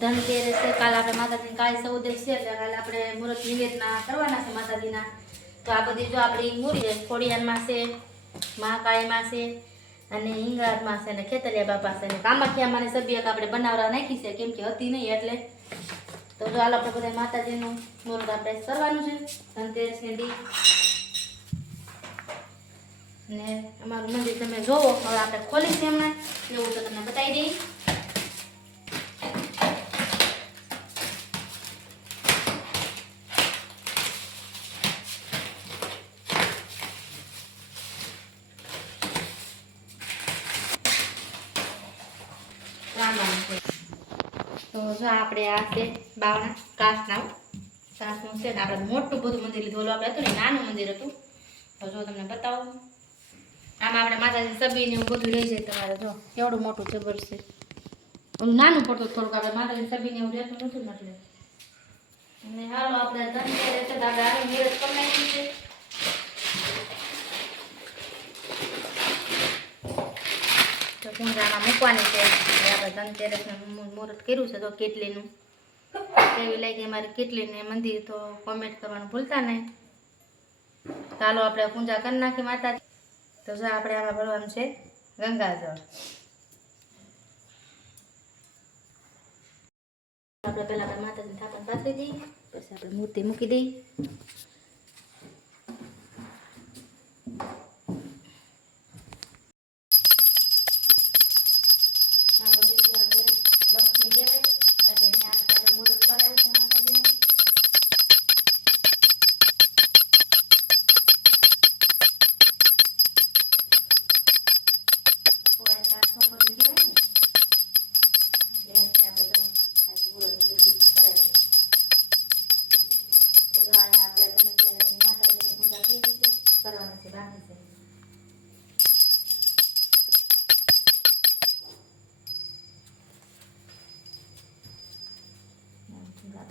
ધનતેરસ કાલે આપણે માતાજીની કાળી ચૌદશ છે કાલે આપણે મુહૂર્ત નિવેદના કરવાના છે માતાજીના. તો આ બધી જો આપણી મૂરી છે, ખોડિયારમાં છે, મહાકાળીમાં છે, અને હિંગારમાં છે, અને ખેતરિયા બાપા છે, અને કામાખ્યામાં સભ્યક સભ્ય આપણે બનાવવા નાખી છે, કેમ કે હતી નહીં એટલે તો જો હાલ આપણે બધા માતાજીનું મુહૂર્ત આપણે કરવાનું છે. ધનતેરસની દી ને અમારું મંદિર તમે જોવો. હવે આપણે ખોલીશું એમને એવું તો તમને બતાવી દઈ રામ રામ છે તો જો આપણે આ છે બાવના કાચના કાચનું છે ને આપણે મોટું બધું મંદિર લીધું. આપણે હતું ને નાનું મંદિર હતું. તો જો તમને બતાવું. આમાં આપણે માતાજી સબી ને એવું બધું રહી જાય તમારે જો. કેવડું મોટું જબર છે. ઓલું નાનું પડતું થોડુંક, આપણે માતાજી સબી ને એવું રહેતું નથી એટલે. અને હાલો, આપણે ધનતેરસ છે તો આપણે મુહૂર્ત કરી નાખ્યું છે. તો મૂકવાની છે. આપણે ધનતેરસનું મુહૂર્ત કર્યું છે તો કેટલીનું? કેવી લાગી અમારી કેટલીને મંદિર તો કોમેન્ટ કરવાનું ભૂલતા નહીં. ચાલો આપણે પૂજા કરી નાખી માતાજી. તો જો આપણે આમાં ભરવાનું છે ગંગાજળ. આપણે પહેલાં આપણે માતાજીને થાપણ પાથરી દઈએ, પછી આપણે મૂર્તિ મૂકી દઈએ. Enggak.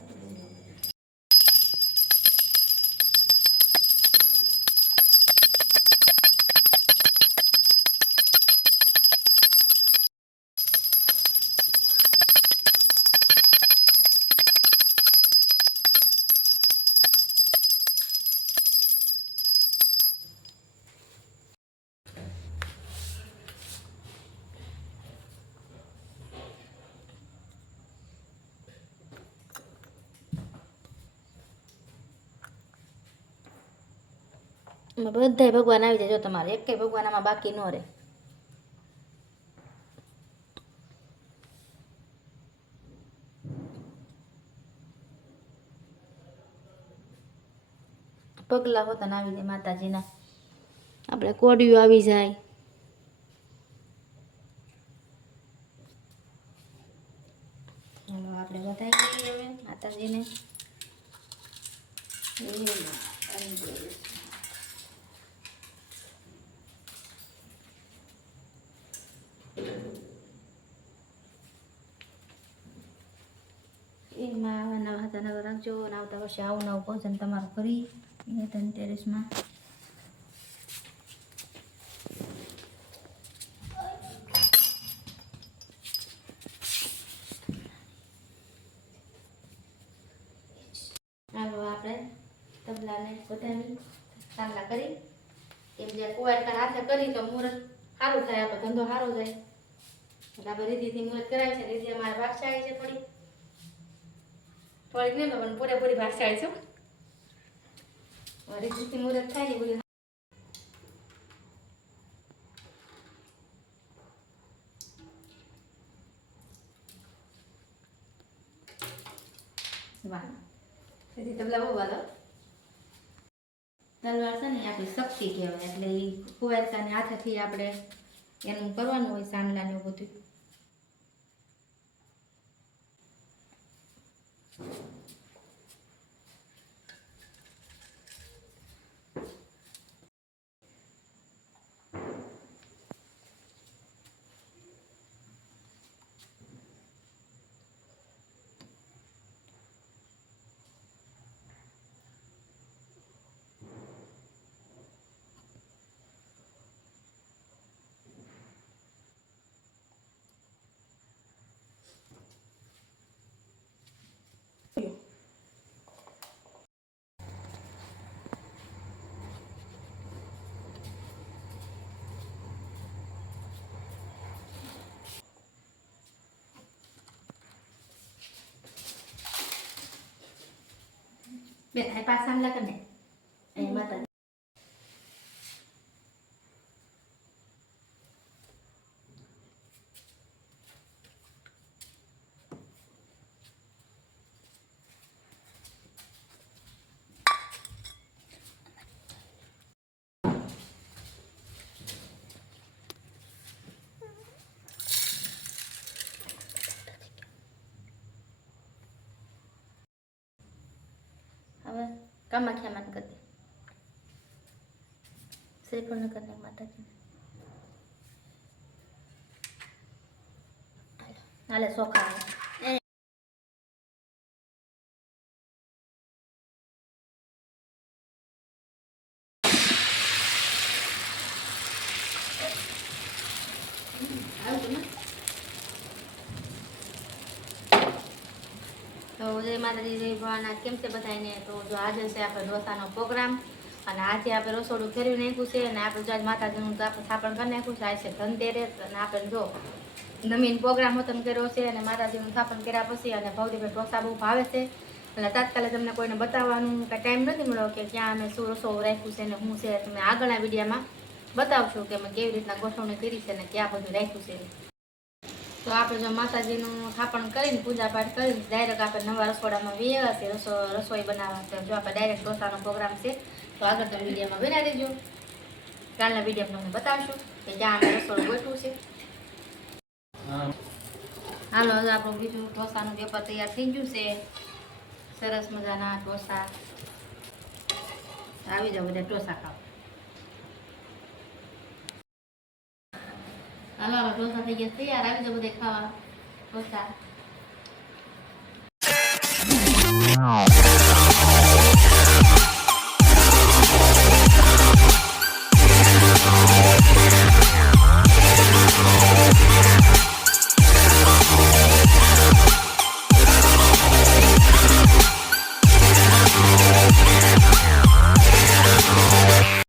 બધાય ભગવાન આવી જાય. જો તમારે એકેય ભગવાન આમાં બાકી ન રહે. પગલા હોતા આવી જાય માતાજીના. આપણે કોડિયું આવી જાય. આપણે વધાઈ દઈએ હવે માતાજીને. નવા રાખજો અને આવતા વર્ષે આવું નવું ભોજન તમારું કરી ધનતેરસમાં. હાલો, આપણે તબલાને બધાની સામના કરી. કેમ જે કુવાડકા હાથે કરી તો મુહૂર્ત સારું થાય આપણો ધંધો સારો જાય. આપણે રીતિથી મુહૂર્ત કરાવી છે, રીતિ અમારે ભાગશાળી છે થોડી. નહીં પણ પૂરેપૂરી ભાગશાળી છું રીતિથી મુહૂર્ત થાય ને બધું. તેથી વાલો. તલવાર છે ને આપણી શક્તિ કહેવાય. એટલે એ કુવારકાને હાથેથી આપણે એનું કરવાનું હોય સાંડલા ને એવું બધું Thank you. બે પાસ આમ લાગે ને એ માતા હવે કામાખ્યા માન કરી દે શ્રીફળ ન કરી માતાજી હાલે સોખા આવે. આવ્યું ને? તો જય માતાજી જય ભવાના કેમ છે બધાને તો જો આજે છે આપણે ઢોસાનો પ્રોગ્રામ અને આજે આપણે રસોડું ફેરવી નાખ્યું છે અને આપણે જો આજ માતાજીનું આપણે સ્થાપન કરી નાખ્યું છે. આજે છે ધનતેરસ અને આપણે જો નમીન પ્રોગ્રામ હતો ને કર્યો છે અને માતાજીનું સ્થાપન કર્યા પછી અને ભાવદીભાઈ ઢોસા બહુ ભાવે છે. એટલે તાત્કાલિક તમને કોઈને બતાવવાનું કાંઈ ટાઈમ નથી મળ્યો કે ક્યાં અમે શું રસો રાખ્યું છે અને હું છે, તમે આગળના વિડીયામાં બતાવશું કે અમે કેવી રીતના ગોઠવણી કરી છે અને ક્યાં બધું રાખ્યું છે. તો આપણે જો માતાજીનું થાપણ કરીને પૂજા પાઠ કરીને ડાયરેક્ટ આપણે નવા રસોડામાં વ્યવા છે રસો, રસોઈ બનાવવા છે. જો આપણે ડાયરેક્ટ ઢોસાનો પ્રોગ્રામ છે, તો આગળ તમે વિડીયોમાં બનાવી દેજો કાલના વિડીયોમાં તમને બતાવશું કે જ્યાં આપણે રસોડું ગોઠવું છે. હાલો, હવે આપણું બીજું ઢોસાનું પેપર તૈયાર થઈ ગયું છે. સરસ મજાના ઢોસા. આવી જાઓ, બધા ઢોસા ખાવા હાલો હવે ઢોસા થઈ ગયા તૈયાર આવી જાઓ બધા ખાવા ઢોસા